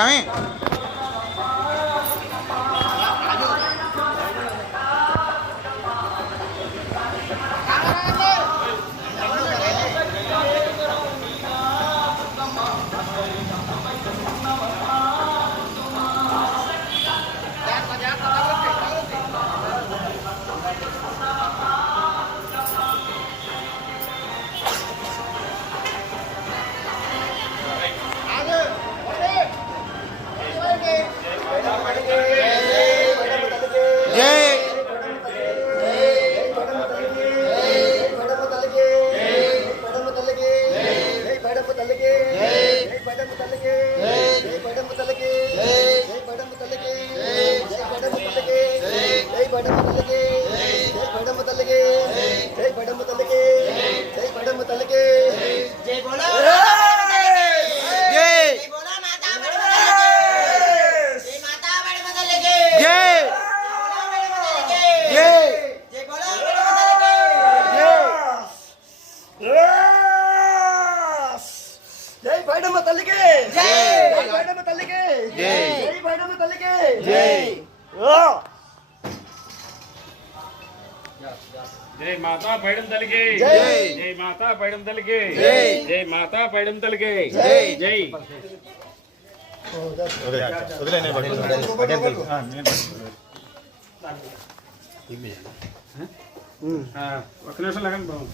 స్వామి जय माता पैडम तल के जय माता पैडम तल के जय माता पैडम तल के जय जय ఒక నిమిషం లగన్ బాబు